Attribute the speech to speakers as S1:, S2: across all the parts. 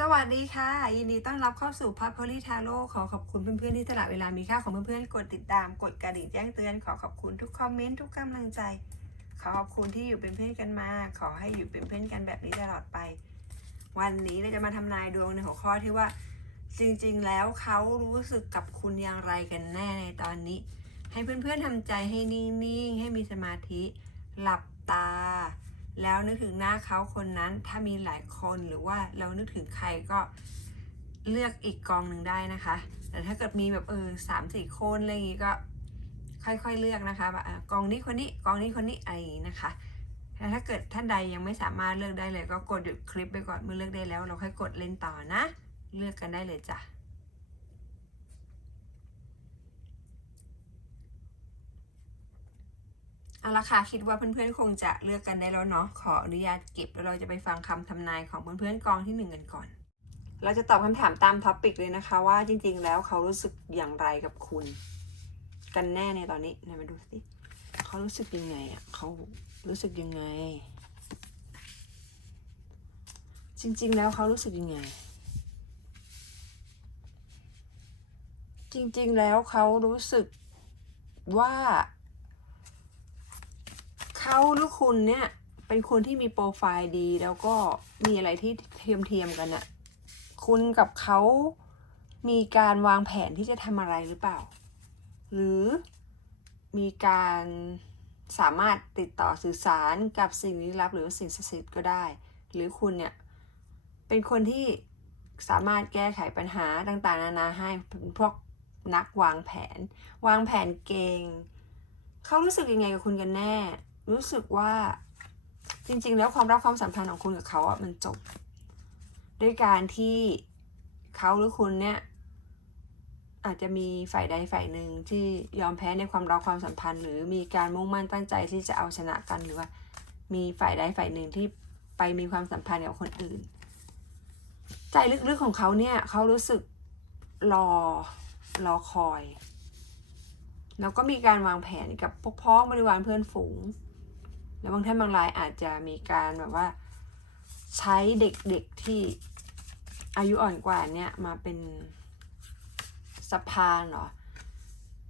S1: สวัสดีค่ะ ยินดีต้อนรับเข้าสู่พัทพลีทาโร่ขอขอบคุณเพื่อนๆที่สละเวลามีค่าของเพื่อนๆกดติดตามกดกระดิ่งแจ้งเตือน ขอขอบคุณทุกคอมเมนต์ทุกกำลังใจ ขอขอบคุณที่อยู่เป็นเพื่อนกันมา ขอให้อยู่เป็นเพื่อนกันแบบนี้ตลอดไป วันนี้เราจะมาทำนายดวงในหัวข้อที่ว่า จริงๆ แล้วเขารู้สึกกับคุณอย่างไรกันแน่ในตอนนี้ ให้เพื่อนๆทำใจให้นิ่งๆให้มีสมาธิ หลับตา แล้วนึกถึงหน้าเขาคนนั้นถ้ามีหลายคนหรือว่าเรานึกถึงใครก็เลือกอีกกองหนึ่งได้นะคะ แต่ถ้าเกิดมีแบบเออสามสี่คนอะไรอย่างงี้ก็ค่อยๆเลือกนะคะว่ากองนี้คนนี้กองนี้คนนี้อะไรอย่างงี้นะคะแต่ถ้าเกิดท่านใดยังไม่สามารถเลือกได้เลย ก็กดหยุดคลิปไปก่อนเมื่อเลือกได้แล้ว เราค่อยกดเล่นต่อนะ เลือกกันได้เลยจ้ะ เอาละค่ะคิดว่าเพื่อนๆคงจะเลือกกันได้แล้วเนาะขออนุญาตเก็บแล้วเราจะไปฟังคำทำนายของเพื่อนๆกองที่หนึ่งกันก่อน เราจะตอบคำถามตามท็อปิกเลยนะคะว่าจริงๆ แล้วเขารู้สึกอย่างไรกับคุณ กันแน่ในตอนนี้ไหนมาดูสิเขารู้สึกยังไงอะเขารู้สึกยังไง จริงๆ แล้วเขารู้สึกยังไง จริงๆ แล้วเขารู้สึกว่า เขาหรือคุณเนี่ย เป็นคนที่มีโปรไฟล์ดี แล้วก็มีอะไรที่เทียมเทียมๆกันอะคุณกับเขามีการวางแผนที่จะทำอะไรหรือเปล่า หรือมีการสามารถติดต่อสื่อสารกับสิ่งลี้ลับหรือสิ่งศักดิ์สิทธิ์ก็ได้ หรือคุณเนี่ย เป็นคนที่สามารถแก้ไขปัญหาต่างๆ นานาให้เป็นพวกนักวางแผน วางแผนเก่งเขารู้สึกยังไงกับคุณกันแน่ รู้สึกว่าจริง ๆ แล้วความรักความสัมพันธ์ของคุณกับเขาอะมันจบ ด้วยการที่เขาหรือคุณเนี่ยอาจจะมีฝ่ายใดฝ่ายหนึ่งที่ยอมแพ้ในความรักความสัมพันธ์ หรือมีการมุ่งมั่นตั้งใจที่จะเอาชนะกันหรือว่ามีฝ่ายใดฝ่ายหนึ่งที่ไปมีความสัมพันธ์กับคนอื่น ใจลึกๆของเขาเนี่ยเขารู้สึกรอรอคอย แล้วก็มีการวางแผนกับพวกพ้องบริวารเพื่อนฝูง แล้วบางท่านบางรายอาจจะมีการแบบว่า ใช้เด็กๆที่อายุอ่อนกว่าเนี่ยมาเป็นสะพานเหรอ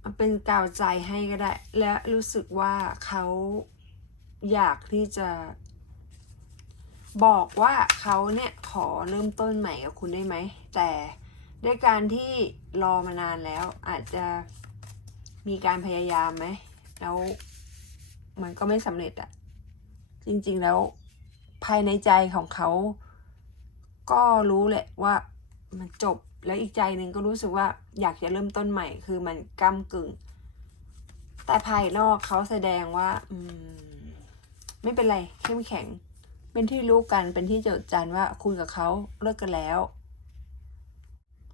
S1: มาเป็นกาวใจให้ก็ได้ และรู้สึกว่าเขาอยากที่จะบอกว่าเขาเนี่ยขอเริ่มต้นใหม่กับคุณได้ไหม แต่ด้วยการที่รอมานานแล้วอาจจะมีการพยายามไหม แล้วมันก็ไม่สำเร็จอะ จริงๆแล้วภายในใจของเขา ก็รู้แหละว่ามันจบแล้วอีกใจหนึ่งก็รู้สึกว่าอยากจะเริ่มต้นใหม่ คือมันก้ากึ่ง แต่ภายนอกเขาแสดงว่า อืม ไม่เป็นไรเข้มแข็ง เป็นที่รู้กันเป็นที่จดจันว่าคุณกับเขาเลิกกันแล้ว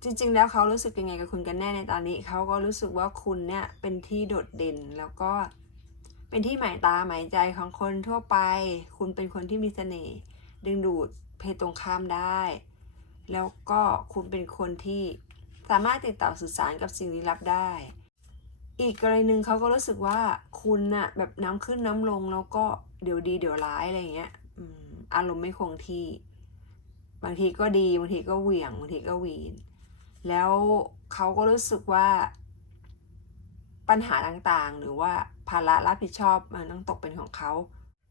S1: จริง ๆ แล้วเขารู้สึกยังไงกับคุณกันแน่ในตอนนี้เขาก็รู้สึกว่าคุณเนี่ยเป็นที่โดดเด่นแล้วก็ เป็นที่หมายตาหมายใจของคนทั่วไป คุณเป็นคนที่มีเสน่ห์ดึงดูดเพศตรงข้ามได้ แล้วก็คุณเป็นคนที่สามารถติดต่อสื่อสารกับสิ่งลี้ลับได้ อีกกรณีหนึ่งเขาก็รู้สึกว่าคุณน่ะแบบน้ำขึ้นน้ำลงแล้วก็เดี๋ยวดีเดี๋ยวร้ายอะไรเงี้ยอารมณ์ไม่คงที่ บางทีก็ดีบางทีก็เหวี่ยงบางทีก็วีน แล้วเขาก็รู้สึกว่า ปัญหาต่างๆ หรือว่า ภาระรับผิดชอบมันต้องตกเป็นของเขา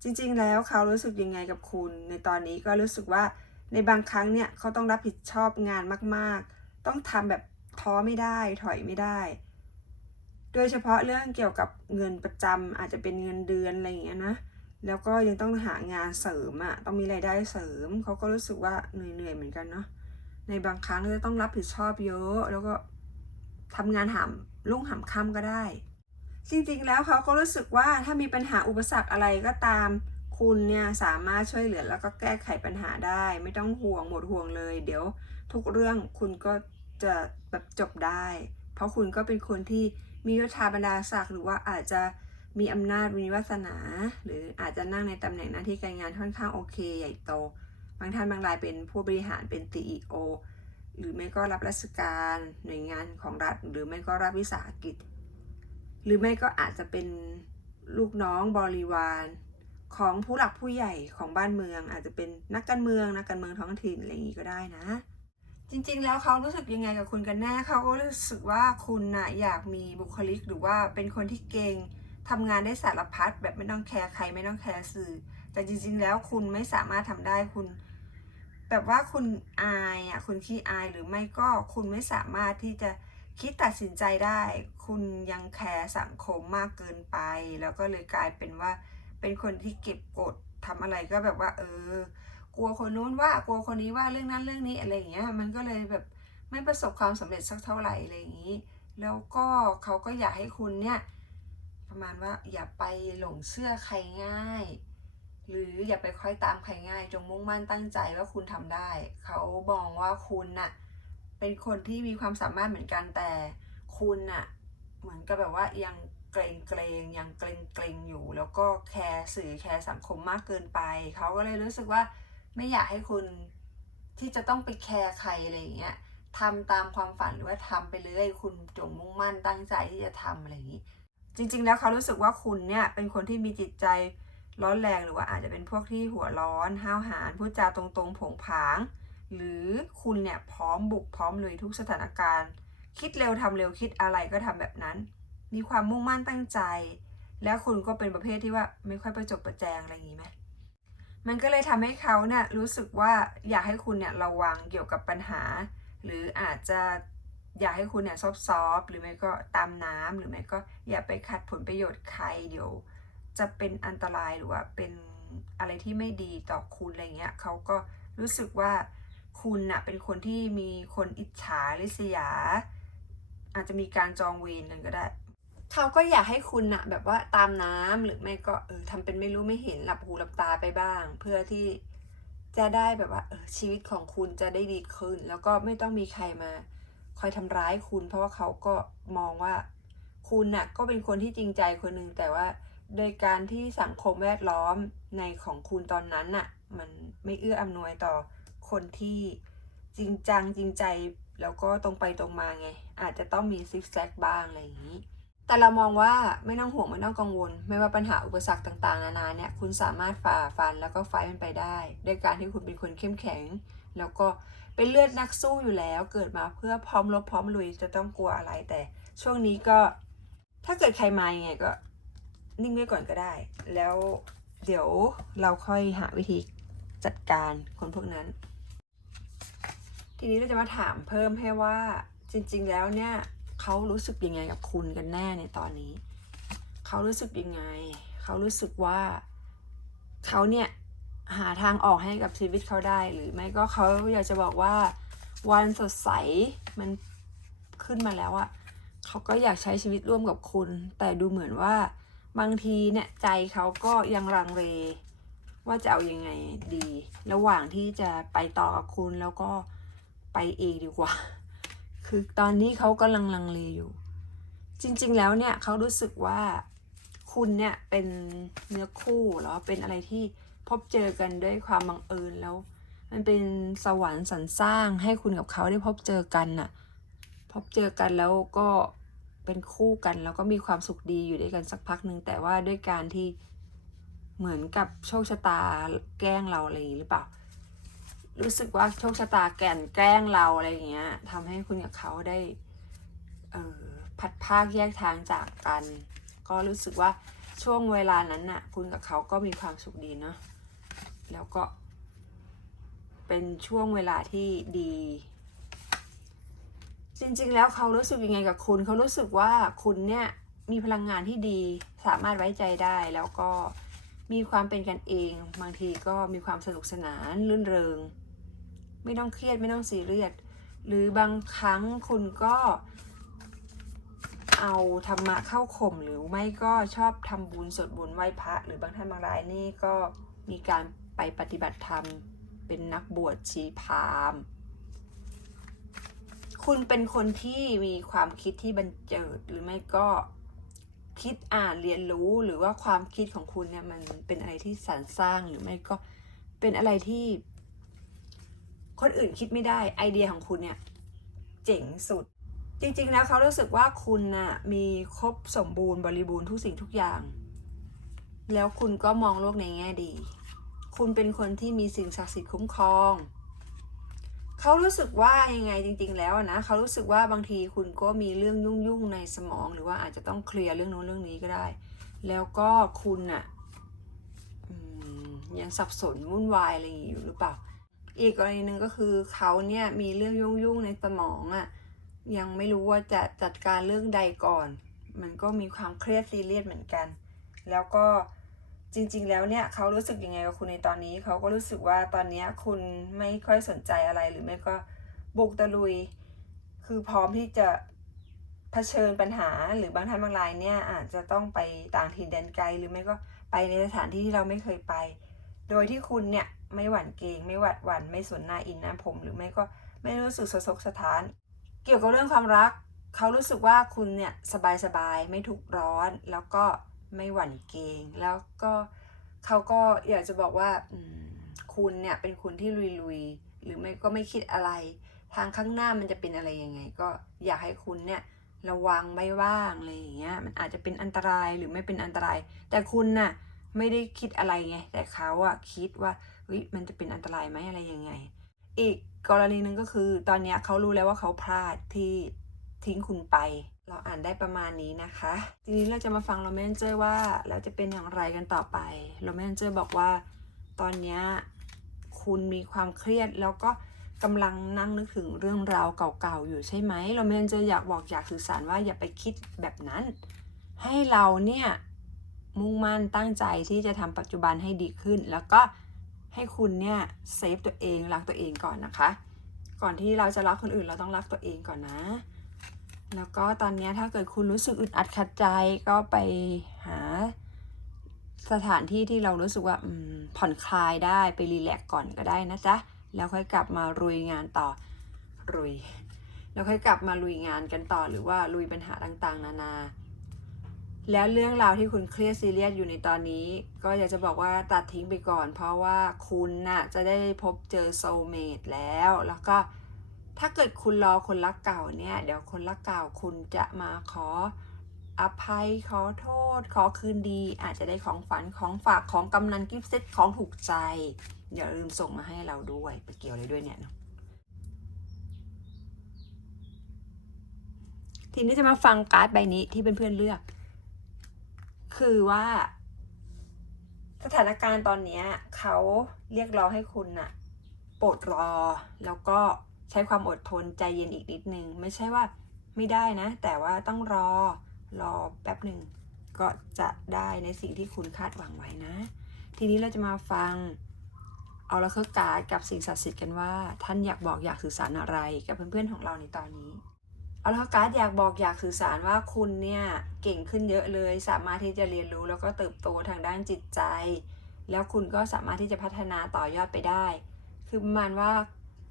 S1: จริงๆ แล้วเขารู้สึกยังไงกับคุณ ในตอนนี้ก็รู้สึกว่าในบางครั้งเนี่ยเขาต้องรับผิดชอบงานมากๆ ต้องทำแบบท้อไม่ได้ถอยไม่ได้ โดยเฉพาะเรื่องเกี่ยวกับเงินประจำอาจจะเป็นเงินเดือนอะไรอย่างเงี้ยนะแล้วก็ยังต้องหางานเสริมอะ่ะต้องมีรายได้เสริมเขาก็รู้สึกว่าเหนื่อยๆเหมือนกันเนาะในบางครั้งจะต้องรับผิดชอบเยอะ แล้วก็ทำงานหามลุ่งหามค่ำก็ได้ จริงๆแล้วเขาก็รู้สึกว่าถ้ามีปัญหาอุปสรรคอะไรก็ตามคุณเนี่ยสามารถช่วยเหลือแล้วก็แก้ไขปัญหาได้ ไม่ต้องห่วงหมดห่วงเลย เดี๋ยวทุกเรื่องคุณก็จะแบบจบได้ เพราะคุณก็เป็นคนที่มียศาบรรดาศักดิ์หรือว่าอาจจะมีอำนาจมีวาสนา หรืออาจจะนั่งในตำแหน่งหน้าที่การงานค่อนข้างโอเค ใหญ่โต บางท่านบางรายเป็นผู้บริหารเป็น CEO หรือไม่ก็รับราชการหน่วยงานของรัฐ หรือไม่ก็รับวิสาหกิจ หรือไม่ก็อาจจะเป็นลูกน้องบริวาร ของผู้หลักผู้ใหญ่ของบ้านเมือง อาจจะเป็นนักการเมืองนักการเมืองท้องถิ่นอะไรอย่างนี้ก็ได้นะ จริงๆ แล้วเขารู้สึกยังไงกับคุณกันแน่เขาก็รู้สึกว่าคุณน่ะอยากมีบุคลิกหรือว่าเป็นคนที่เก่งทำงานได้สารพัดแบบไม่ต้องแคร์ใครไม่ต้องแคร์สื่อ แต่จริง ๆ แล้วคุณไม่สามารถทำได้คุณ แบบว่าคุณอายอะคุณขี้อายหรือไม่ก็คุณไม่สามารถที่จะ คิดตัดสินใจได้ คุณยังแคร์สังคมมากเกินไป แล้วก็เลยกลายเป็นว่า เป็นคนที่เก็บกดทำอะไรก็แบบว่า เออ กลัวคนนู้นว่ากลัวคนนี้ว่าเรื่องนั้นเรื่องนี้อะไรอย่างเงี้ย มันก็เลยแบบไม่ประสบความสำเร็จสักเท่าไหร่อะไรอย่างนี้ แล้วก็เขาก็อยากให้คุณเนี่ย ประมาณว่าอย่าไปหลงเชื่อใครง่าย หรืออย่าไปคอยตามใครง่าย จงมุ่งมั่นตั้งใจว่าคุณทำได้ เขามองว่าคุณน่ะ เป็นคนที่มีความสามารถเหมือนกันแต่คุณน่ะเหมือนกับแบบว่ายังเกรงเกรงยังเกรงเกรงอยู่ แล้วก็แคร์สื่อแคร์สังคมมากเกินไป เขาก็เลยรู้สึกว่าไม่อยากให้คุณที่จะต้องไปแคร์ใครอะไรอย่างเงี้ยทำตามความฝันหรือว่าทำไปเลยคุณจงมุ่งมั่นตั้งใจที่จะทำอะไรอย่างนี้ จริง ๆ แล้วเขารู้สึกว่าคุณเนี่ยเป็นคนที่มีจิตใจร้อนแรงหรือว่าอาจจะเป็นพวกที่หัวร้อนห้าวหาญพูดจาตรงๆ ผงผาง หรือคุณเนี่ยพร้อมบุกพร้อมเลยทุกสถานการณ์ คิดเร็วทำเร็วคิดอะไรก็ทำแบบนั้น มีความมุ่งมั่นตั้งใจ แล้วคุณก็เป็นประเภทที่ว่าไม่ค่อยประจบประแจงอะไรอย่างนี้ไหมมันก็เลยทำให้เขาเนี่ยรู้สึกว่าอยากให้คุณเนี่ยระวังเกี่ยวกับปัญหา หรืออาจจะอยากให้คุณเนี่ยซอฟๆหรือไม่ก็ตามน้ำหรือไม่ก็อย่าไปขัดผลประโยชน์ใครเดี๋ยว จะเป็นอันตรายหรือว่าเป็นอะไรที่ไม่ดีต่อคุณอะไรเงี้ยเขาก็รู้สึกว่า คุณน่ะเป็นคนที่มีคนอิจฉาริษยา อาจจะมีการจองเวรกันก็ได้ เขาก็อยากให้คุณน่ะแบบว่าตามน้ำหรือไม่ก็เออทำเป็นไม่รู้ไม่เห็นหลับหูหลับตาไปบ้าง เพื่อที่จะได้แบบว่าเออชีวิตของคุณจะได้ดีขึ้น แล้วก็ไม่ต้องมีใครมา คอยทำร้ายคุณ เพราะว่าเขาก็มองว่า คุณน่ะก็เป็นคนที่จริงใจคนหนึ่งแต่ว่าโดยการที่สังคมแวดล้อมในของคุณตอนนั้นน่ะ มันไม่เอื้ออำนวยต่อ คนที่จริงจังจริงใจแล้วก็ตรงไปตรงมาไง อาจจะต้องมีซิกแซกบ้างอะไรอย่างนี้ แต่เรามองว่าไม่ต้องห่วงไม่ต้องกังวล ไม่ว่าปัญหาอุปสรรคต่างๆ นานาเนี่ยคุณสามารถฝ่าฟันแล้วก็ไฟมันไปได้ด้วยการที่คุณเป็นคนเข้มแข็ง แล้วก็เป็นเลือดนักสู้อยู่แล้ว เกิดมาเพื่อพร้อมรบพร้อมลุยจะต้องกลัวอะไรแต่ ช่วงนี้ก็ถ้าเกิดใครมายังไงก็ นิ่งไว้ก่อนก็ได้ แล้วเดี๋ยวเราค่อยหาวิธีจัดการคนพวกนั้น ทีนี้เราจะมาถามเพิ่มให้ว่าจริง ๆ แล้วเนี่ยเขารู้สึกยังไงกับคุณกันแน่ในตอนนี้เขารู้สึกยังไงเขารู้สึกว่าเขาเนี่ยหาทางออกให้กับชีวิตเขาได้ หรือไม่ก็เขาอยากจะบอกว่าวันสดใสมันขึ้นมาแล้วอะเขาก็อยากใช้ชีวิตร่วมกับคุณ แต่ดูเหมือนว่าบางทีเนี่ยใจเขาก็ยังลังเลว่าจะเอายังไงดี ระหว่างที่จะไปต่อกับคุณแล้วก็ ไปเองดีกว่า คือตอนนี้เขากำลังลังเลอยู่ จริง ๆ แล้วเนี่ยเขารู้สึกว่าคุณเนี่ยเป็นเนื้อคู่แล้วเป็นอะไรที่พบเจอกันด้วยความบังเอิญแล้ว มันเป็นสวรรค์สรรสร้างให้คุณกับเขาได้พบเจอกันน่ะ พบเจอกันแล้วก็เป็นคู่กันแล้วก็มีความสุขดีอยู่ด้วยกันสักพักหนึ่งแต่ว่าด้วยการที่เหมือนกับโชคชะตาแกล้งเราอะไรอย่างนี้หรือเปล่า รู้สึกว่าโชคชะตาแกล้นแกล้งเราอะไรอย่างเงี้ยทำให้คุณกับเขาได้เออพัดภาคแยกทางจากกัน ก็รู้สึกว่าช่วงเวลานั้นน่ะ คุณกับเขาก็มีความสุขดีเนาะแล้วก็ เป็นช่วงเวลาที่ดี จริงๆ แล้วเขารู้สึกยังไงกับคุณ เขารู้สึกว่าคุณเนี่ยมีพลังงานที่ดีสามารถไว้ใจได้ แล้วก็มีความเป็นกันเอง บางทีก็มีความสนุกสนานรื่นเริง ไม่ต้องเครียดไม่ต้องซีเรียสหรือบางครั้งคุณก็เอาธรรมะเข้าข่มหรือไม่ก็ชอบทำบุญสวดบุญไหว้พระ หรือบางท่านบางรายนี่ก็มีการไปปฏิบัติธรรม เป็นนักบวชชีพราหมณ์คุณเป็นคนที่มีความคิดที่บันเจิดหรือไม่ก็คิดอ่านเรียนรู้หรือว่าความคิดของคุณเนี่ยมันเป็นอะไรที่สรรสร้างหรือไม่ก็เป็นอะไรที่ คนอื่นคิดไม่ได้ไอเดียของคุณเนี่ยเจ๋งสุด จริงๆแล้วเขารู้สึกว่าคุณน่ะมีครบสมบูรณ์บริบูรณ์ทุกสิ่งทุกอย่าง แล้วคุณก็มองโลกในแง่ดี คุณเป็นคนที่มีสิ่งศักดิ์สิทธิ์คุ้มครองเขารู้สึกว่ายังไงจริง ๆ แล้วนะเขารู้สึกว่าบางทีคุณก็มีเรื่องยุ่งๆในสมอง หรือว่าอาจจะต้องเคลียร์เรื่องโน้นเรื่องนี้ก็ได้ แล้วก็คุณน่ะยังสับสนวุ่นวายอะไรอยู่หรือเปล่า อีกกรณีหนึ่งก็คือเขาเนี่ยมีเรื่องยุ่งๆในสมองอะ่ะยังไม่รู้ว่าจะจัดการเรื่องใดก่อน มันก็มีความเครียดซีเรียสเหมือนกัน แล้วก็จริง ๆ แล้วเนี่ยเขารู้สึกยังไงกับคุณในตอนนี้ เขาก็รู้สึกว่าตอนนี้คุณไม่ค่อยสนใจอะไรหรือไม่ก็บุกตะลุย คือพร้อมที่จะเผชิญปัญหาหรือบางท่านบางรายเนี่ยอาจจะต้องไปต่างถิ่นแดนไกลหรือไม่ก็ไปในสถานที่ที่เราไม่เคยไป โดยที่คุณเนี่ยไม่หวั่นเกรงไม่หวัดหวั่นไม่สนหน้าอินหน้าผม หรือไม่ก็ไม่รู้สึกสะทกสะท้าน เกี่ยวกับเรื่องความรัก เขารู้สึกว่าคุณเนี่ยสบายๆไม่ทุกร้อน แล้วก็ไม่หวั่นเกรงแล้วก็เขาก็อยากจะบอกว่าคุณเนี่ยเป็นคนที่ลุยๆหรือไม่ก็ไม่คิดอะไร ทางข้างหน้ามันจะเป็นอะไรยังไง ก็อยากให้คุณเนี่ยระวังไม่ว่างอะไรอย่างเงี้ยมันอาจจะเป็นอันตรายหรือไม่เป็นอันตราย แต่คุณน่ะ ไม่ได้คิดอะไรไง แต่เขาอะคิดว่าเฮ้ยมันจะเป็นอันตรายไหมอะไรยังไง อีกกรณีหนึ่งก็คือ ตอนนี้เขารู้แล้วว่าเขาพลาดที่ทิ้งคุณไป เราอ่านได้ประมาณนี้นะคะ ทีนี้เราจะมาฟังโรแมนเจอร์ว่าแล้วจะเป็นอย่างไรกันต่อไปโรแมนเจอร์บอกว่า ตอนนี้คุณมีความเครียดแล้วก็กำลังนั่งนึกถึงเรื่องราวเก่าๆอยู่ใช่ไหมโรแมนเจอร์อยากบอกอยากสื่อสารว่าอย่าไปคิดแบบนั้น ให้เราเนี่ย มุ่งมั่นตั้งใจที่จะทำปัจจุบันให้ดีขึ้น แล้วก็ให้คุณเนี่ยเซฟตัวเองรักตัวเองก่อนนะคะ ก่อนที่เราจะรักคนอื่นเราต้องรักตัวเองก่อนนะ แล้วก็ตอนนี้ถ้าเกิดคุณรู้สึกอึดอัดขัดใจก็ไปหาสถานที่ที่เรารู้สึกว่าผ่อนคลายได้ไปรีแลกซ์ก่อนก็ได้นะจ๊ะ แล้วค่อยกลับมาลุยงานต่อลุย แล้วค่อยกลับมาลุยงานกันต่อหรือว่าลุยปัญหาต่างๆ นานา แล้วเรื่องราวที่คุณเครียดซีเรียสอยู่ในตอนนี้ ก็อยากจะบอกว่าตัดทิ้งไปก่อน เพราะว่าคุณน่ะจะได้พบเจอโซเมตแล้ว แล้วก็ถ้าเกิดคุณรอคนรักเก่าเนี่ย เดี๋ยวคนรักเก่าคุณจะมาขออภัยขอโทษ ขอคืนดี อาจจะได้ของฝันของฝากของกำนันกิฟต์เซตของถูกใจ อย่าลืมส่งมาให้เราด้วยไปเกี่ยวอะไรด้วยเนี่ยเนาะทีนี้จะมาฟังการ์ดใบนี้ที่เพื่อนๆเลือก คือว่า สถานการณ์ตอนนี้เขาเรียกร้องให้คุณน่ะโปรดรอ แล้วก็ใช้ความอดทนใจเย็นอีกนิดนึง ไม่ใช่ว่าไม่ได้นะ แต่ว่าต้องรอรอแป๊บหนึ่งก็จะได้ในสิ่งที่คุณคาดหวังไว้นะ ทีนี้เราจะมาฟังเอาละคือการ์ดกับสิ่งศักดิ์สิทธิ์กันว่า ท่านอยากบอกอยากสื่อสารอะไรกับเพื่อนๆของเราในตอนนี้ เอาละการ์ดอยากบอกอยากสื่อสารว่าคุณเนี่ยเก่งขึ้นเยอะเลย สามารถที่จะเรียนรู้แล้วก็เติบโตทางด้านจิตใจ แล้วคุณก็สามารถที่จะพัฒนาต่อยอดไปได้ คือประมาณว่า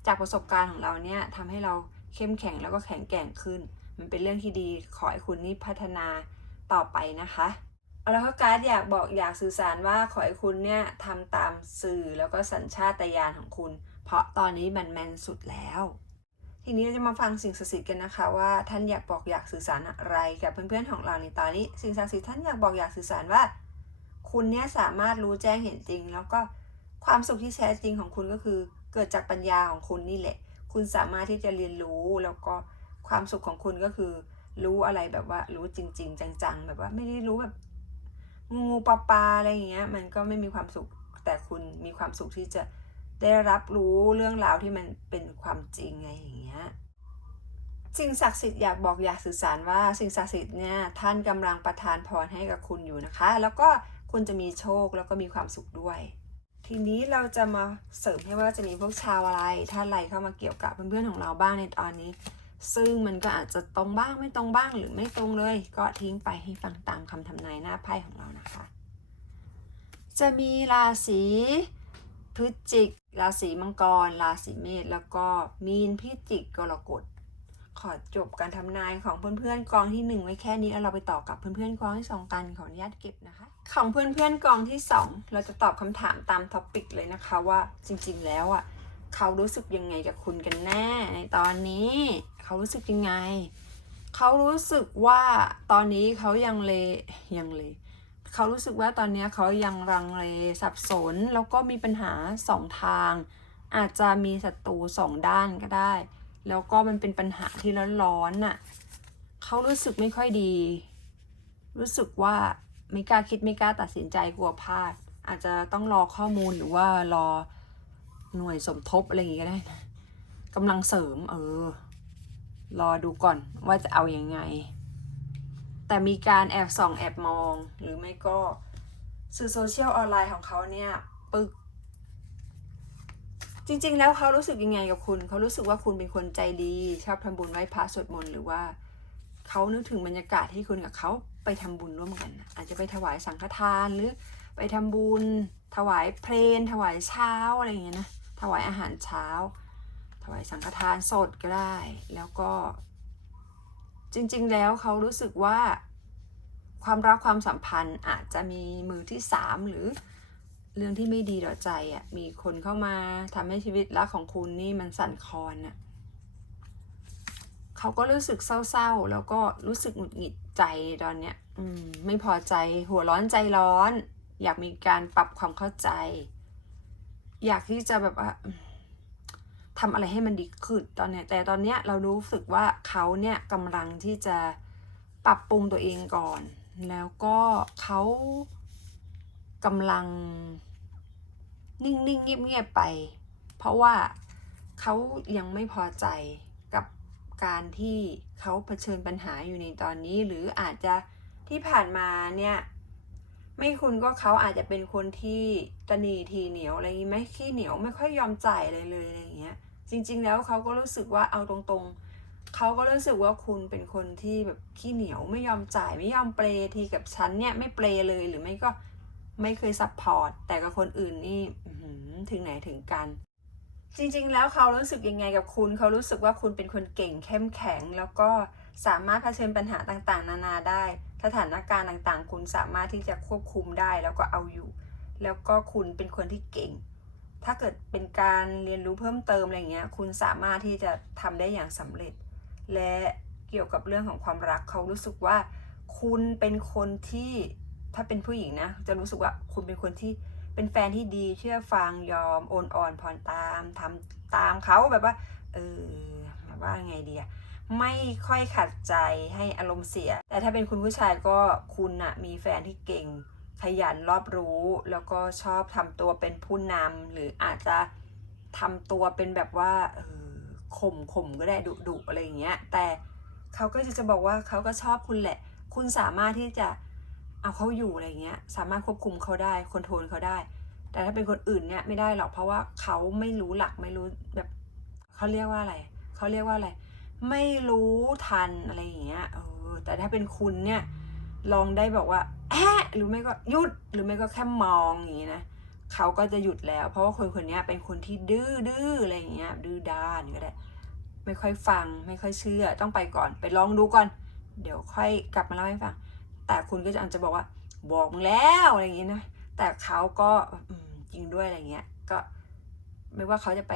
S1: จากประสบการณ์ของเราเนี่ยทำให้เราเข้มแข็งแล้วก็แข็งแกร่งขึ้น มันเป็นเรื่องที่ดีขอให้คุณนี่พัฒนาต่อไปนะคะเอาละก็การ์ดอยากบอกอยากสื่อสารว่าขอให้คุณเนี่ยทำตามสื่อแล้วก็สัญชาตญาณของคุณ เพราะตอนนี้มันแมนสุดแล้ว ทีนี้เราจะมาฟังสิ่งศักดิ์สิทธิ์กันนะคะว่าท่านอยากบอกอยากสื่อสารอะไรกับเพื่อนๆของเราในตอนนี้ สิ่งศักดิ์สิทธิ์ท่านอยากบอกอยากสื่อสารว่า คุณเนี่ยสามารถรู้แจ้งเห็นจริง แล้วก็ความสุขที่แท้จริงของคุณก็คือ เกิดจากปัญญาของคุณนี่แหละ คุณสามารถที่จะเรียนรู้แล้วก็ความสุขของคุณก็คือ รู้อะไรแบบว่ารู้จริง ๆ จังๆ แบบว่าไม่ได้รู้แบบงูปลาปลาอะไรอย่างเงี้ยมันก็ไม่มีความสุขแต่คุณมีความสุขที่จะ ได้รับรู้เรื่องราวที่มันเป็นความจริงไงอย่างเงี้ยสิ่งศักดิ์สิทธิ์อยากบอกอยากสื่อสารว่าสิ่งศักดิ์สิทธิ์เนี่ยท่านกำลังประทานพรให้กับคุณอยู่นะคะ แล้วก็คุณจะมีโชคแล้วก็มีความสุขด้วย ทีนี้เราจะมาเสริมให้ว่าจะมีพวกชาวอะไรท่านอะไรเข้ามาเกี่ยวกับเพื่อนๆของเราบ้างในตอนนี้ ซึ่งมันก็อาจจะตรงบ้างไม่ตรงบ้างหรือไม่ตรงเลย ก็ทิ้งไปให้ฟังตามคำทำนายหน้าไพ่ของเรานะคะ จะมีราศี พฤศจิก ราศีมังกร ราศีเมษ แล้วก็มีนพิจิก กรกฎ ขอจบการทำนายของเพื่อนๆกองที่หนึ่งไว้แค่นี้ เราไปต่อกับเพื่อนๆกองที่สองกันขออนุญาตเก็บนะคะ ของเพื่อนๆกองที่สองเราจะตอบคำถามตามท็อปิกเลยนะคะว่าจริงๆแล้วอะเขารู้สึกยังไงกับคุณกันแน่ ในตอนนี้ เขารู้สึกยังไง เขารู้สึกว่าตอนนี้เขายังเลยังเล เขารู้สึกว่าตอนนี้เขายังรังเลสับสน แล้วก็มีปัญหาสองทาง อาจจะมีศัตรูสองด้านก็ได้ แล้วก็มันเป็นปัญหาที่ร้อนๆน่ะเขารู้สึกไม่ค่อยดี รู้สึกว่าไม่กล้าคิดไม่กล้าตัดสินใจกลัวพลาด อาจจะต้องรอข้อมูลหรือว่ารอหน่วยสมทบอะไรอย่างงี้ก็ได้นะกำลังเสริม เออ รอดูก่อนว่าจะเอาอยัางไง แต่มีการแอบส่องแอบมอง หรือไม่ก็สื่อโซเชียลออนไลน์ของเขาเนี่ยปึก จริงๆ แล้วเขารู้สึกยังไงกับคุณ เขารู้สึกว่าคุณเป็นคนใจดี ชอบทำบุญไหว้พระสวดมนต์หรือว่าเขานึกถึงบรรยากาศที่คุณกับเขาไปทำบุญร่วมกัน อาจจะไปถวายสังฆทานหรือไปทำบุญ ถวายเพลน ถวายเช้าอะไรอย่างเงี้ยนะ ถวายอาหารเช้า ถวายสังฆทานสดก็ได้ แล้วก็ จริงๆ แล้วเขารู้สึกว่า ความรักความสัมพันธ์อาจจะมีมือที่สามหรือเรื่องที่ไม่ดีต่อใจอะ มีคนเข้ามาทำให้ชีวิตรักของคุณนี่มันสั่นคลอนอะเขาก็รู้สึกเศร้าๆ แล้วก็รู้สึกหงุดหงิดใจตอนเนี้ย อืม ไม่พอใจหัวร้อนใจร้อน อยากมีการปรับความเข้าใจ อยากที่จะแบบว่า ทำอะไรให้มันดีขึ้นตอนเนี้ยแต่ตอนเนี้ยเรารู้สึกว่าเขาเนี่ยกำลังที่จะปรับปรุงตัวเองก่อน แล้วก็เขากำลัง นิ่งๆเงียบๆไป เพราะว่าเขายังไม่พอใจกับการที่เขาเผชิญปัญหาอยู่ในตอนนี้ หรืออาจจะที่ผ่านมาเนี่ย ไม่คุณก็เขาอาจจะเป็นคนที่ตนีทีเหนียวอะไรอย่างงี้ไหมขี้เหนียวไม่ค่อยยอมจ่ายอะไรเลยอะไรอย่างเงี้ย จริง ๆ แล้วเขาก็รู้สึกว่าเอาตรงๆเขาก็รู้สึกว่าคุณเป็นคนที่แบบขี้เหนียวไม่ยอมจ่ายไม่ยอมเปรย์ทีกับฉันเนี่ยไม่เปรย์เลยหรือไม่ก็ไม่เคยซัพพอร์ตแต่กับคนอื่นนี่ถึงไหนถึงกัน จริงๆ แล้วเขารู้สึกยังไงกับคุณ เขารู้สึกว่าคุณเป็นคนเก่งเข้มแข็ง แล้วก็สามารถเผชิญปัญหาต่างๆ นานาได้ สถานการณ์ต่างๆ คุณสามารถที่จะควบคุมได้แล้วก็เอาอยู่ แล้วก็คุณเป็นคนที่เก่ง ถ้าเกิดเป็นการเรียนรู้เพิ่มเติมอะไรเงี้ย คุณสามารถที่จะทำได้อย่างสำเร็จ และเกี่ยวกับเรื่องของความรักเขารู้สึกว่า คุณเป็นคนที่ถ้าเป็นผู้หญิงนะ จะรู้สึกว่าคุณเป็นคนที่เป็นแฟนที่ดีเชื่อฟังยอมโอนอ่อนผ่อนตามทำตามเขาแบบว่าเออแบบว่าไงดีอะ ไม่ค่อยขัดใจให้อารมณ์เสีย แต่ถ้าเป็นคุณผู้ชายก็คุณอะมีแฟนที่เก่ง ขยันรอบรู้ แล้วก็ชอบทำตัวเป็นผู้นำหรืออาจจะทำตัวเป็นแบบว่าข่มข่มก็ได้ดุดุอะไรอย่างเงี้ย แต่เขาก็จะจะบอกว่าเขาก็ชอบคุณแหละ คุณสามารถที่จะเอาเขาอยู่อะไรเงี้ย สามารถควบคุมเขาได้คอนโทรลเขาได้ แต่ถ้าเป็นคนอื่นเนี่ยไม่ได้หรอกเพราะว่าเขาไม่รู้หลักไม่รู้แบบเขาเรียกว่าอะไรเขาเรียกว่าอะไร ไม่รู้ทันอะไรอย่างเงี้ยเออแต่ถ้าเป็นคุณเนี่ยลองได้บอกว่าแอะหรือไม่ก็หยุดหรือไม่ก็แค่มองอย่างงี้นะเขาก็จะหยุดแล้ว เพราะว่าคนคนนี้เป็นคนที่ดื้อดื้ออะไรอย่างเงี้ยดื้อด้านก็ได้ไม่ค่อยฟังไม่ค่อยเชื่อ ต้องไปก่อนไปลองดูก่อน เดี๋ยวค่อยกลับมาเล่าให้ฟัง แต่คุณก็จะอาจจะบอกว่า บอกมึงแล้วอะไรอย่างงี้นะแต่เขาก็จริงด้วยอะไรเงี้ยก็ไม่ว่าเขาจะไป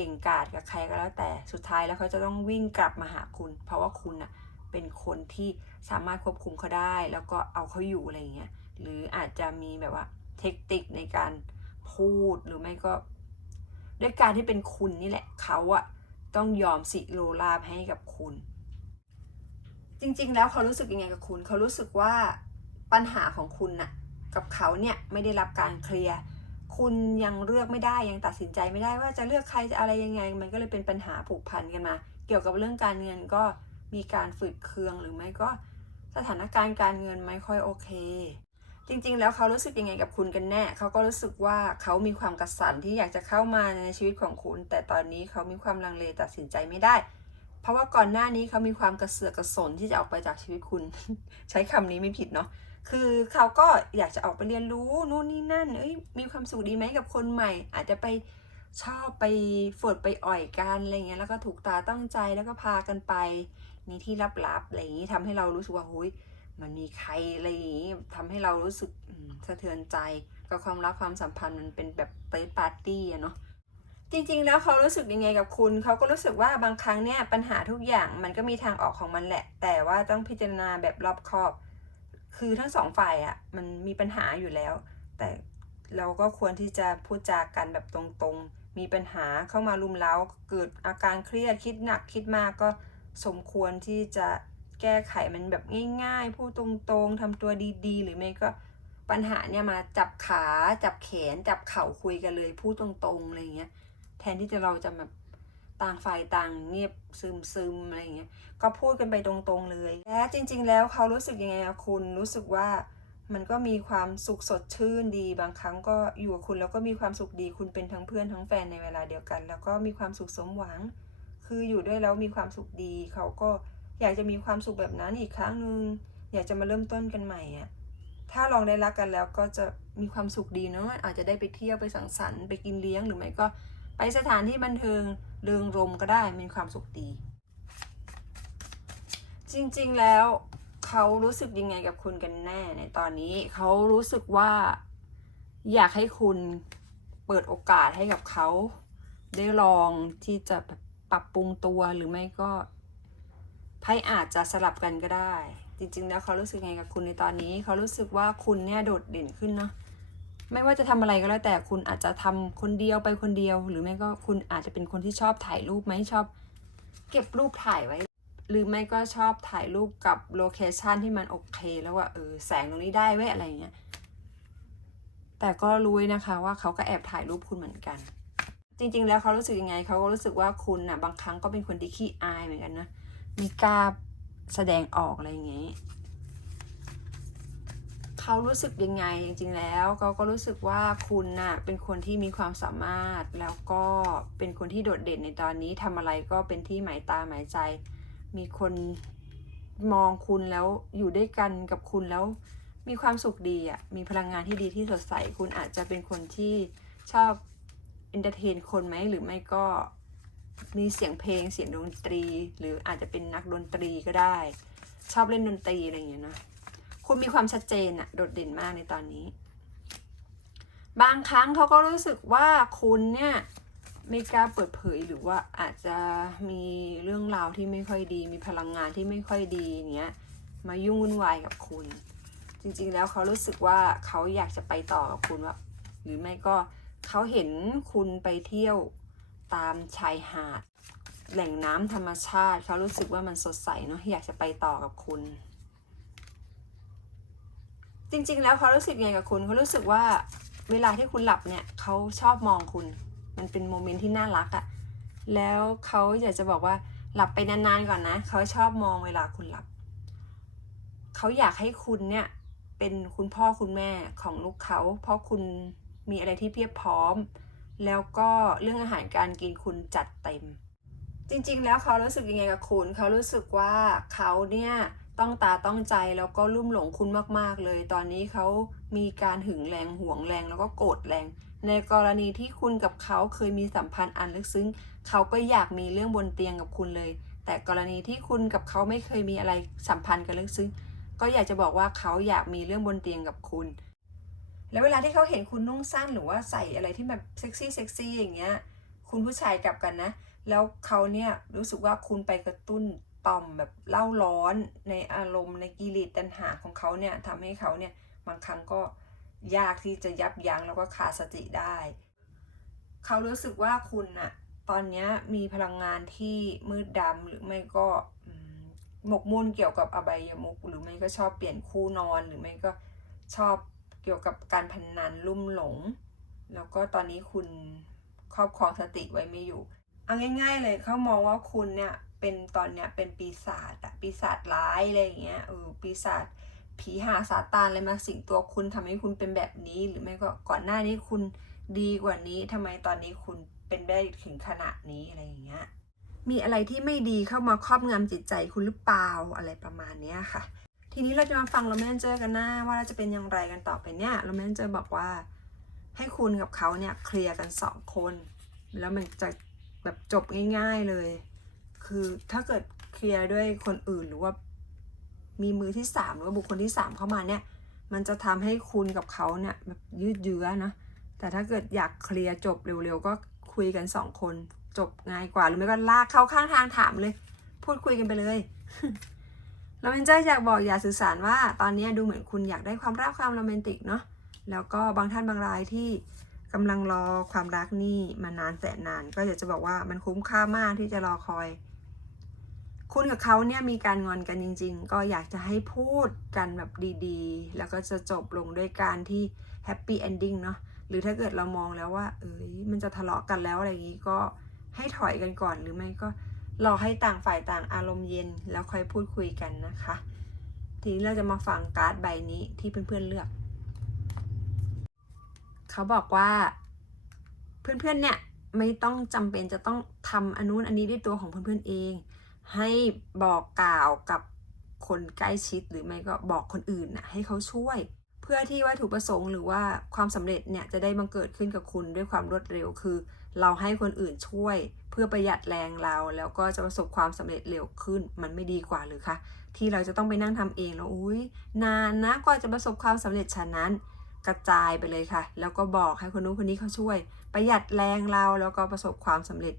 S1: เก่งกาจกับใครก็แล้วแต่สุดท้ายแล้วเขาจะต้องวิ่งกลับมาหาคุณ เพราะว่าคุณน่ะเป็นคนที่สามารถควบคุมเขาได้ แล้วก็เอาเขาอยู่อะไรเงี้ยหรืออาจจะมีแบบว่าเทคนิคในการพูดหรือไม่ก็ ด้วยการที่เป็นคุณนี่แหละเขาอะต้องยอมสิโลลาบให้กับคุณ จริงๆ แล้วเขารู้สึกยังไงกับคุณ เขารู้สึกว่าปัญหาของคุณน่ะกับเขาเนี่ยไม่ได้รับการเคลียร์ คุณยังเลือกไม่ได้ยังตัดสินใจไม่ได้ว่าจะเลือกใครจะอะไรยังไง มันก็เลยเป็นปัญหาผูกพันกันมา เกี่ยวกับเรื่องการเงินก็มีการฝืดเคืองหรือไม่ก็สถานการณ์การเงินไม่ค่อยโอเค จริงๆ แล้วเขารู้สึกยังไงกับคุณกันแน่เขาก็รู้สึกว่าเขามีความกระสันที่อยากจะเข้ามาในชีวิตของคุณ แต่ตอนนี้เขามีความลังเลตัดสินใจไม่ได้ เพราะว่าก่อนหน้านี้เขามีความกระเสือกกระสนที่จะออกไปจากชีวิตคุณ ใช้คำนี้ไม่ผิดเนาะ คือเขาก็อยากจะออกไปเรียนรู้นู่นนี่นั่น เอ้ยมีความสุขดีไหมกับคนใหม่ อาจจะไปชอบไปฝดไปอ่อยกันอะไรเงี้ยแล้วก็ถูกตาตั้งใจแล้วก็พากันไปในที่ลับๆอะไรอย่างนี้ทำให้เรารู้สึกว่าหุยมันมีใครอะไรอย่างนี้ทำให้เรารู้สึกสะเทือนใจกับความรักความสัมพันธ์มันเป็นแบบเตปาร์ตี้อะเนาะจริงๆ แล้วเขารู้สึกยังไงกับคุณ เขาก็รู้สึกว่าบางครั้งเนี่ยปัญหาทุกอย่างมันก็มีทางออกของมันแหละ แต่ว่าต้องพิจารณาแบบรอบคอบ คือทั้งสองฝ่ายอะ่ะมันมีปัญหาอยู่แล้ว แต่เราก็ควรที่จะพูดจากันแบบตรงๆ มีปัญหาเข้ามารุมเร้า เกิดอาการเครียดคิดหนักคิดมากก็สมควรที่จะแก้ไขมันแบบง่ายๆ พูดตรงๆทำตัวดีๆ หรือไม่ก็ปัญหาเนี่ยมาจับขาจับแขนจับเข่าคุยกันเลยพูดตรงๆอะไรเงี้ย แทนที่จะเราจะแบบ ต่างฝ่ายต่างเงียบซึมซึมๆอะไรอย่างเงี้ย ก็พูดกันไปตรงๆเลย และจริง ๆ แล้วเขารู้สึกยังไงอะคุณ รู้สึกว่ามันก็มีความสุขสดชื่นดี บางครั้งก็อยู่กับคุณแล้วก็มีความสุขดี คุณเป็นทั้งเพื่อนทั้งแฟนในเวลาเดียวกัน แล้วก็มีความสุขสมหวัง คืออยู่ด้วยแล้วมีความสุขดี เขาก็อยากจะมีความสุขแบบนั้นอีกครั้งหนึ่งอยากจะมาเริ่มต้นกันใหม่อะถ้าลองได้รักกันแล้วก็จะมีความสุขดีเนาะอาจจะได้ไปเที่ยวไปสังสรรค์ไปกินเลี้ยงหรือไม่ก็ไปสถานที่บันเทิง เริงรมก็ได้มีความสุขดี จริงๆแล้วเขารู้สึกยังไงกับคุณกันแน่ในตอนนี้เขารู้สึกว่าอยากให้คุณเปิดโอกาสให้กับเขา ได้ลองที่จะปรับปรุงตัวหรือไม่ก็ไพ่อาจจะสลับกันก็ได้ จริงๆแล้วเขารู้สึกยังไงกับคุณในตอนนี้ เขารู้สึกว่าคุณเนี่ยโดดเด่นขึ้นเนาะ ไม่ว่าจะทำอะไรก็แล้วแต่คุณอาจจะทำคนเดียวไปคนเดียว หรือไม่ก็คุณอาจจะเป็นคนที่ชอบถ่ายรูปไหมชอบ เก็บรูปถ่ายไว้ หรือไม่ก็ชอบถ่ายรูปกับโลเคชันที่มันโอเคแล้วว่าเออแสงตรงนี้ได้เว้ยอะไรเงี้ยแต่ก็รู้นะคะว่าเขาก็แอบถ่ายรูปคุณเหมือนกัน จริง ๆ แล้วเขารู้สึกยังไงเขาก็รู้สึกว่าคุณน่ะบางครั้งก็เป็นคนที่ขี้อายเหมือนกันนะไม่กล้าแสดงออกอะไรอย่างเงี้ย เขารู้สึกยังไงจริง ๆ แล้วเขาก็รู้สึกว่าคุณน่ะเป็นคนที่มีความสามารถ แล้วก็เป็นคนที่โดดเด่นในตอนนี้ทำอะไรก็เป็นที่หมายตาหมายใจ มีคนมองคุณแล้วอยู่ด้วยกันกับคุณแล้วมีความสุขดีอะมีพลังงานที่ดีที่สดใสคุณอาจจะเป็นคนที่ชอบเอนเตอร์เทนคนไหมหรือไม่ก็มีเสียงเพลงเสียงดนตรี หรืออาจจะเป็นนักดนตรีก็ได้ ชอบเล่นดนตรีอะไรอย่างเงี้ยเนะ คุณมีความชัดเจนอะโดดเด่นมากในตอนนี้ บางครั้งเขาก็รู้สึกว่าคุณเนี่ยไม่กล้าเปิดเผยหรือว่าอาจจะมีเรื่องราวที่ไม่ค่อยดี มีพลังงานที่ไม่ค่อยดีเงี้ยมายุ่งวุ่นวายกับคุณ จริงๆแล้วเขารู้สึกว่าเขาอยากจะไปต่อกับคุณว่าหรือไม่ก็เขาเห็นคุณไปเที่ยวตามชายหาด แหล่งน้ำธรรมชาติ เขารู้สึกว่ามันสดใสเนาะอยากจะไปต่อกับคุณ จริง ๆ แล้วเขารู้สึกยังไงกับคุณเขารู้สึกว่าเวลาที่คุณหลับเนี่ยเขาชอบมองคุณ มันเป็นโมเมนต์ที่น่ารักอะแล้วเขาอยากจะบอกว่าหลับไปนานๆก่อนนะเขาชอบมองเวลาคุณหลับเขาอยากให้คุณเนี่ยเป็นคุณพ่อคุณแม่ของลูกเขาเพราะคุณมีอะไรที่เพียบพร้อม แล้วก็เรื่องอาหารการกินคุณจัดเต็ม จริงๆ แล้วเขารู้สึกยังไงกับคุณเขารู้สึกว่าเขาเนี่ย ต้องตาต้องใจแล้วก็ลุ่มหลงคุณมาก ๆ เลย ตอนนี้เขามีการหึงแรงหวงแรงแล้วก็โกรธแรง ในกรณีที่คุณกับเขาเคยมีสัมพันธ์อันลึกซึ้ง เขาก็อยากมีเรื่องบนเตียงกับคุณเลย แต่กรณีที่คุณกับเขาไม่เคยมีอะไรสัมพันธ์กันลึกซึ้ง ก็อยากจะบอกว่าเขาอยากมีเรื่องบนเตียงกับคุณ แล้วเวลาที่เขาเห็นคุณนุ่งสั้นหรือว่าใส่อะไรที่แบบเซ็กซี่เซ็กซี่อย่างเงี้ย คุณผู้ชายกลับกันนะ แล้วเขาเนี่ยรู้สึกว่าคุณไปกระตุ้น ต่อมแบบเล่าร้อนในอารมณ์ในกิเลสตัณหาของเขาเนี่ยทำให้เขาเนี่ยบางครั้งก็ยากที่จะยับยั้งแล้วก็ขาดสติได้ เขารู้สึกว่าคุณอะตอนนี้มีพลังงานที่มืดดำหรือไม่ก็หมกมุ่นเกี่ยวกับอบายมุกหรือไม่ก็ชอบเปลี่ยนคู่นอนหรือไม่ก็ชอบเกี่ยวกับการพนนันลุ่มหลง แล้วก็ตอนนี้คุณครอบครองสติไว้ไม่อยู่เอาง่าย ๆ เลยเขามองว่าคุณเนี่ย เป็นตอนเนี้ยเป็นปีศาจอะปีศาจร้ายอะไรอย่างเงี้ยเออปีศาจผีหาซาตานอะไรมาสิงตัวคุณทำให้คุณเป็นแบบนี้ หรือไม่ก็ก่อนหน้านี้คุณดีกว่านี้ทำไมตอนนี้คุณเป็นได้ถึงขนาดนี้อะไรอย่างเงี้ยมีอะไรที่ไม่ดีเข้ามาครอบงำจิตใจคุณหรือเปล่าอะไรประมาณเนี้ยค่ะ ทีนี้เราจะมาฟังโรแมนเจอร์กันหน้าว่าเราจะเป็นอย่างไรกันต่อไปเนี่ยโรแมนเจอร์บอกว่า ให้คุณกับเขาเนี่ยเคลียร์กันสองคน แล้วมันจะแบบจบง่าย ๆเลย คือถ้าเกิดเคลียร์ด้วยคนอื่นหรือว่ามีมือที่สามหรือว่าบุคคลที่สามเข้ามาเนี่ย มันจะทำให้คุณกับเขาเนี่ยแบบยืดเยื้อนะ แต่ถ้าเกิดอยากเคลียร์จบเร็วๆ ก็คุยกันสองคนจบง่ายกว่า หรือไม่ก็ลากเข้าข้างทางถามเลย พูดคุยกันไปเลยโรแมนเจอร์อยากบอกอยากสื่อสารว่า ตอนนี้ดูเหมือนคุณอยากได้ความรักความโรแมนติกเนาะแล้วก็บางท่านบางรายที่กำลังรอความรักนี่มานานแสนนาน ก็อยากจะบอกว่ามันคุ้มค่ามากที่จะรอคอย คุณกับเขาเนี่ยมีการงอนกันจริง ๆ ก็อยากจะให้พูดกันแบบดีๆ แล้วก็จะจบลงด้วยการที่แฮปปี้เอนดิ้งเนาะหรือถ้าเกิดเรามองแล้วว่า เอ้ยมันจะทะเลาะกันแล้วอะไรอย่างนี้ก็ให้ถอยกันก่อนหรือไม่ก็รอให้ต่างฝ่ายต่างอารมณ์เย็นแล้วค่อยพูดคุยกันนะคะ ทีนี้เราจะมาฟังการ์ดใบนี้ที่เพื่อนๆเลือก เขาบอกว่า เพื่อนๆเนี่ยไม่ต้องจำเป็นจะต้องทำอนนู้นอันนี้ด้วยตัวของเพื่อนๆเอง ให้บอกกล่าวกับคนใกล้ชิดหรือไม่ก็บอกคนอื่นนะให้เขาช่วย เพื่อที่วัตถุประสงค์หรือว่าความสำเร็จเนี่ยจะได้บังเกิดขึ้นกับคุณด้วยความรวดเร็วคือ เราให้คนอื่นช่วย เพื่อประหยัดแรงเรา แล้วก็จะประสบความสำเร็จเร็วขึ้นมันไม่ดีกว่าหรือคะที่เราจะต้องไปนั่งทำเองแล้วอุ้ยนานนะกว่าจะประสบความสำเร็จฉะนั้นกระจายไปเลยค่ะ แล้วก็บอกให้คนนู้นคนนี้เขาช่วย ประหยัดแรงเราแล้วก็ประสบความสำเร็จ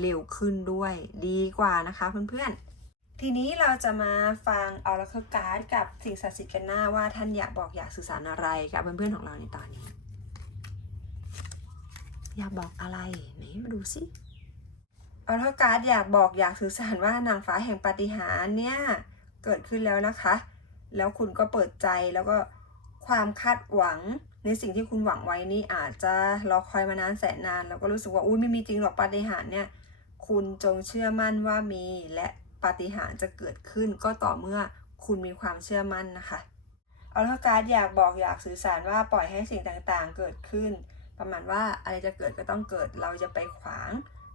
S1: เร็วขึ้นด้วยดีกว่านะคะเพื่อนๆ ทีนี้เราจะมาฟังเอาละคือการ์ดกับสิ่งศักดิ์สิทธิ์กันหน้าว่าท่านอยากบอกอยากสื่อสารอะไรกับเพื่อนๆของเราในตอนนี้ อยากบอกอะไรไหนมาดูสิเอาละการ์ดอยากบอกอยากสื่อสารว่านางฟ้าแห่งปาฏิหาริย์เนี่ยเกิดขึ้นแล้วนะคะ แล้วคุณก็เปิดใจแล้วก็ความคาดหวังในสิ่งที่คุณหวังไว้นี่อาจจะรอคอยมานานแสนนาน แล้วก็รู้สึกว่าอุ้ยไม่มีจริงหรอกปาฏิหาริย์เนี่ย คุณจงเชื่อมั่นว่ามี และปาฏิหาริย์จะเกิดขึ้นก็ต่อเมื่อคุณมีความเชื่อมั่นนะคะเอาละการ์ดอยากบอกอยากสื่อสารว่าปล่อยให้สิ่งต่างๆ เกิดขึ้น ประมาณว่าอะไรจะเกิดก็ต้องเกิดเราจะไปขวาง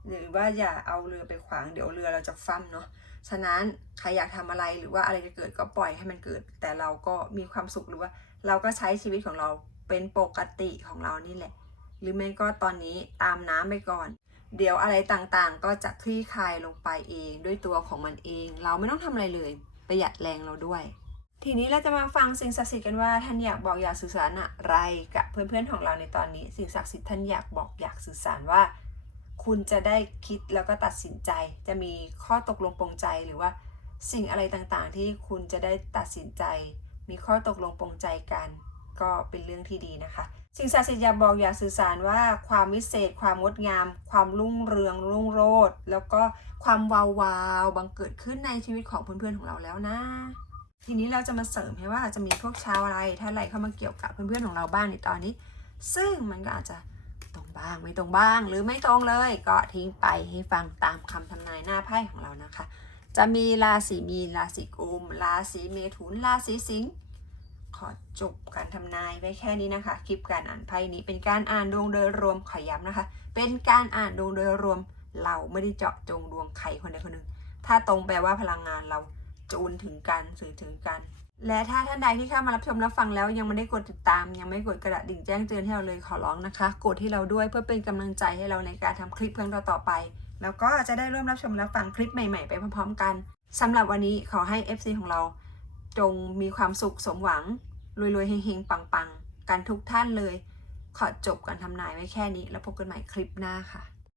S1: หรือว่าอย่าเอาเรือไปขวางเดี๋ยวเรือเราจะฟั่มเนาะฉะนั้นใครอยากทำอะไรหรือว่าอะไรจะเกิดก็ปล่อยให้มันเกิด แต่เราก็มีความสุขหรือว่าเราก็ใช้ชีวิตของเราเป็นปกติของเรานี่แหละ หรือไม่ก็ตอนนี้ตามน้ำไปก่อน เดี๋ยวอะไรต่างๆ ก็จะคลี่คลายลงไปเองด้วยตัวของมันเอง เราไม่ต้องทำอะไรเลย ประหยัดแรงเราด้วย ทีนี้เราจะมาฟังสิ่งศักดิ์สิทธิ์กันว่าท่านอยากบอกอยากสื่อสารอะไรกับเพื่อนๆของเราในตอนนี้ สิ่งศักดิ์สิทธิ์ท่านอยากบอกอยากสื่อสารว่า คุณจะได้คิดแล้วก็ตัดสินใจ จะมีข้อตกลงปรงใจหรือว่า สิ่งอะไรต่างๆ ที่คุณจะได้ตัดสินใจ มีข้อตกลงปรงใจกัน ก็เป็นเรื่องที่ดีนะคะ สิ่งศักดิ์สิทธิ์อยาบอกอยากสื่อสารว่าความวิเศษ ความงดงาม ความรุ่งเรืองรุ่งโรจน์แล้วก็ความวาววาวบังเกิดขึ้นในชีวิตของเพื่อนๆของเราแล้วนะ ทีนี้เราจะมาเสริมให้ว่าจะมีพวกชาวอะไรท่านอะไรเข้ามาเกี่ยวกับเพื่อนๆของเราบ้างในตอนนี้ ซึ่งมันก็อาจจะตรงบ้างไม่ตรงบ้าง หรือไม่ตรงเลย ก็ทิ้งไปให้ฟังตามคำทำนายหน้าไพ่ของเรานะคะ จะมีราศีมีนราศีกุมราศีเมถุนราศีสิงห์ ขอจบการทำนายไว้แค่นี้นะคะ คลิปการอ่านไพ่นี้เป็นการอ่านดวงโดยรวมขอย้ำนะคะ เป็นการอ่านดวงโดยรวม เราไม่ได้เจาะจงดวงใครคนใดคนหนึ่ง ถ้าตรงแปลว่าพลังงานเราจูนถึงกันสื่อถึงกัน และถ้าท่านใดที่เข้ามารับชมรับฟังแล้วยังไม่ได้กดติดตาม ยังไม่กดกระดิ่งแจ้งเตือนให้เราเลยขอร้องนะคะ กดให้เราด้วยเพื่อเป็นกำลังใจให้เราในการทำคลิปครั้งต่อๆไป แล้วก็จะได้ร่วมรับชมรับฟังคลิปใหม่ๆ ไปพร้อมๆกันสำหรับวันนี้ขอให้ FC ของเรา จงมีความสุขสมหวัง รวยๆเฮงๆ ปังๆ กันทุกท่านเลย ขอจบการทำนายไว้แค่นี้ แล้วพบกันใหม่คลิปหน้าค่ะ